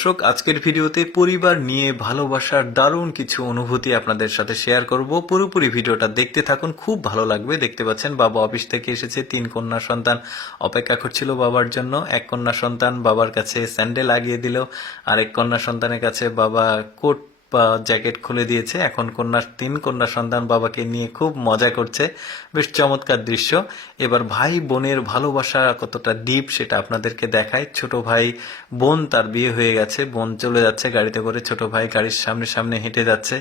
দর্শক, আজকের ভিডিওতে পরিবার নিয়ে ভালোবাসার দারুণ কিছু অনুভূতি আপনাদের সাথে শেয়ার করব। পুরোপুরি ভিডিওটা দেখতে থাকুন, খুব ভালো লাগবে। দেখতে পাচ্ছেন বাবা অফিস থেকে এসেছে, 3 কন্যা সন্তান অপেক্ষা করছিল বাবার জন্য। এক কন্যা সন্তান বাবার কাছে স্যান্ডেল লাগিয়ে দিল, আরেক কন্যা সন্তানের কাছে বাবা কোট বা জ্যাকেট খুলে দিয়েছে। এখন 3 কন্যা সন্তান বাবাকে নিয়ে খুব মজা করছে। বেশ চমৎকার দৃশ্য। এবার ভাই বোনের ভালোবাসা কতটা ডিপ সেটা আপনাদেরকে দেখায়। ছোট ভাই বোন, তার বিয়ে হয়ে গেছে, বোন চলে যাচ্ছে গাড়িতে করে, ছোট ভাই গাড়ির সামনে সামনে হেঁটে যাচ্ছে।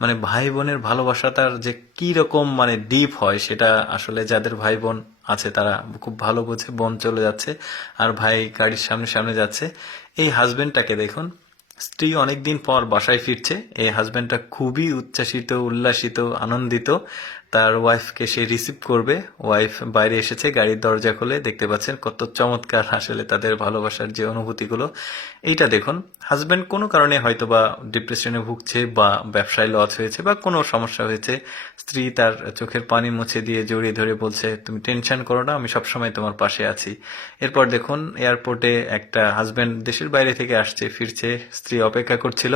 মানে ভাই বোনের ভালোবাসাটার যে কি রকম মানে ডিপ হয় সেটা আসলে যাদের ভাই বোন আছে তারা খুব ভালো বোঝে। বোন চলে যাচ্ছে আর ভাই গাড়ির সামনে সামনে যাচ্ছে। এই হাজবেন্ডটাকে দেখুন, স্ত্রী অনেকদিন পর বাসায় ফিরছে। এই হাজবেন্ডটা খুবই উচ্ছ্বাসিত, উল্লাসিত, আনন্দিত। তার ওয়াইফকে সে রিসিভ করবে। ওয়াইফ বাইরে এসেছে, গাড়ির দরজা খুলে। দেখতে পাচ্ছেন কত চমৎকার আসলে তাদের ভালোবাসার যে অনুভূতিগুলো। এইটা দেখুন, হাজবেন্ড কোনো কারণে হয়তোবা ডিপ্রেশনে ভুগছে বা ব্যবসায় লস হয়েছে বা কোনো সমস্যা হয়েছে। স্ত্রী তার চোখের পানি মুছে দিয়ে জড়িয়ে ধরে বলছে, তুমি টেনশন করো না, আমি সবসময় তোমার পাশে আছি। এরপর দেখুন, এয়ারপোর্টে একটা হাজবেন্ড দেশের বাইরে থেকে আসছে, ফিরছে। স্ত্রী অপেক্ষা করছিল।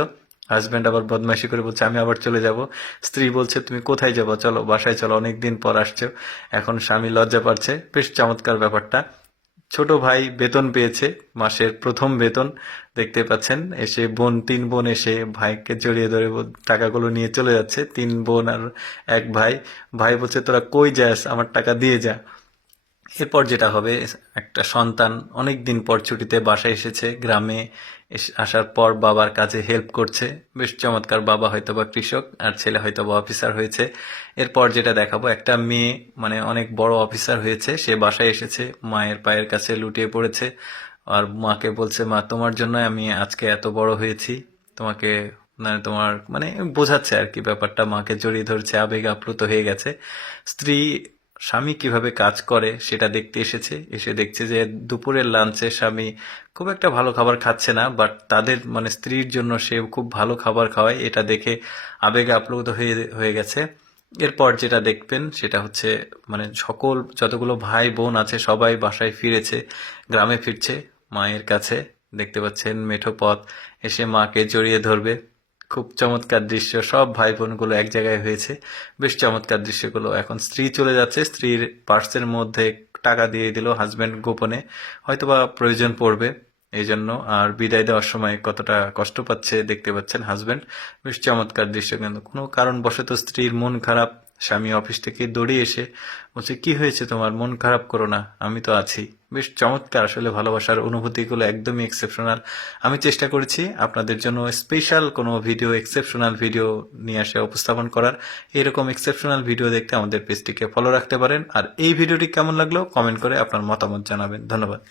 হাজবেন্ড আবার বদমাইশি করে বলছে, আমি আবার চলে যাব। স্ত্রী বলছে, তুমি কোথায় যাবো, চলো বাসায় চলো, অনেকদিন পর আসছো। এখন স্বামী লজ্জা পাচ্ছে। বেশ চমৎকার ব্যাপারটা। ছোট ভাই বেতন পেয়েছে, মাসের প্রথম বেতন। দেখতে পাচ্ছেন এসে 3 বোন এসে ভাইকে জড়িয়ে ধরে টাকাগুলো নিয়ে চলে যাচ্ছে। 3 বোন আর এক ভাই। ভাই বলছে, তোরা কই যাস, আমার টাকা দিয়ে যা। এরপর যেটা হবে, একটা সন্তান অনেক দিন পর ছুটিতে বাসায় এসেছে গ্রামে। আসার পর বাবার কাজে হেল্প করছে। বেশ চমৎকার। বাবা হয়তোবা কৃষক আর ছেলে হয়তোবা অফিসার হয়েছে। এরপর যেটা দেখাবো, একটা মেয়ে মানে অনেক বড় অফিসার হয়েছে, সে বাসায় এসেছে, মায়ের পায়ের কাছে লুটিয়ে পড়েছে আর মাকে বলছে, মা তোমার জন্য আমি আজকে এত বড় হয়েছি। তোমাকে মানে তোমার মানে বোঝাচ্ছে আর কি ব্যাপারটা। মাকে জড়িয়ে ধরছে, আবেগে আপ্লুত হয়ে গেছে। স্ত্রী স্বামী কিভাবে কাজ করে সেটা দেখতে এসেছে। এসে দেখছে যে দুপুরের লাঞ্চে স্বামী খুব একটা ভালো খাবার খাচ্ছে না, বাট তাদের মানে স্ত্রীর জন্য সে খুব ভালো খাবার খাওয়ায়। এটা দেখে আবেগে আপ্লুত হয়ে হয়ে গেছে। এরপর যেটা দেখবেন সেটা হচ্ছে মানে সকল যতগুলো ভাই বোন আছে সবাই বাসায় ফিরেছে, গ্রামে ফিরছে মায়ের কাছে। দেখতে পাচ্ছেন মেঠো পথ, এসে মাকে জড়িয়ে ধরবে। খুব চমৎকার দৃশ্য, সব ভাই বোনগুলো এক জায়গায় হয়েছে। বেশ চমৎকার দৃশ্যগুলো। এখন স্ত্রী চলে যাচ্ছে, স্ত্রীর পার্সের মধ্যে টাকা দিয়ে দিল হাজবেন্ড গোপনে, হয়তোবা প্রয়োজন পড়বে এই জন্য। আর বিদায় দেওয়ার সময় কতটা কষ্ট পাচ্ছে দেখতে পাচ্ছেন হাজবেন্ড। বেশ চমৎকার দৃশ্য। কিন্তু কোনো কারণবশত স্ত্রীর মন খারাপ। স্বামী অফিস থেকে দৌড়ে এসে বলছে, কি হয়েছে তোমার, মন খারাপ করো না, আমি তো আছি। বেশ চমৎকার আসলে ভালোবাসার অনুভূতিগুলো, একদমই এক্সেপশনাল। আমি চেষ্টা করেছি আপনাদের জন্য স্পেশাল কোনো ভিডিও, এক্সেপশনাল ভিডিও নিয়ে আসে উপস্থাপন করার। এরকম এক্সেপশনাল ভিডিও দেখতে আমাদের পেজটিকে ফলো রাখতে পারেন। আর এই ভিডিওটি কেমন লাগলো কমেন্ট করে আপনার মতামত জানাবেন। ধন্যবাদ।